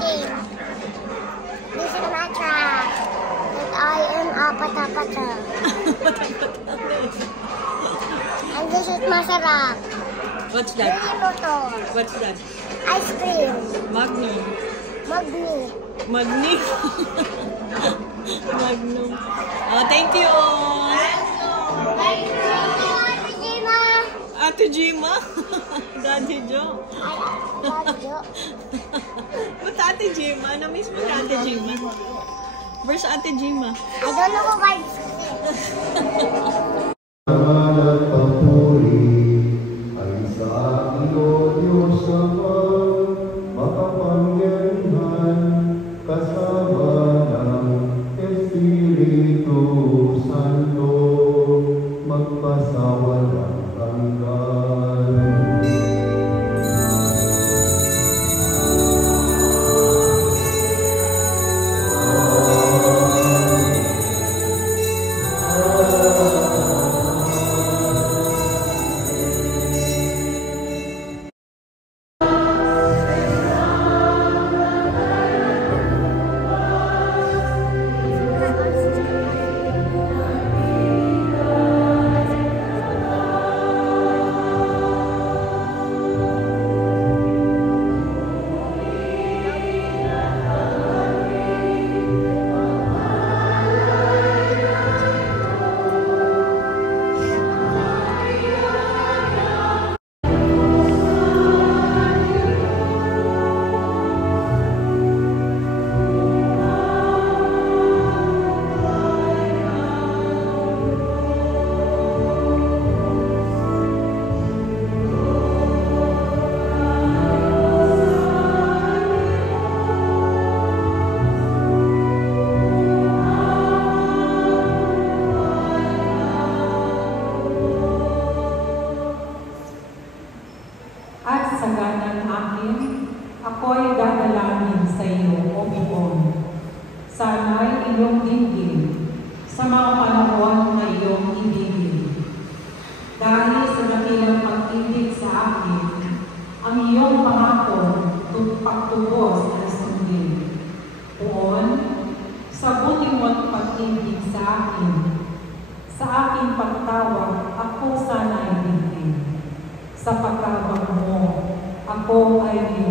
walking. This is my track. But I am a pata-pata. And this is masarap. What's that? Motor. What's that? Ice cream. Magnum. Magni. Magni. Magnum. Oh, thank you. Thank you, Ate Gima. Ate Gima? Daddy Joe. Daddy Joe. Ba't Ate Gima? Na-miss mo si Ate Gima? Where's Ate Gima? I don't know why it's ako'y dadalangin sa iyo, O Panginoon. Sana'y iyong dinggin sa mga panahon na iyong ibigin. Dahil sa dakilang pag-ibig sa akin, ang iyong pangako pagtubos na sundin. Poon, sa buti mo't pag-ibig sa akin, sa aking pagtawag, ako sana'y dinggin. Sa pagtawag mo, ako ay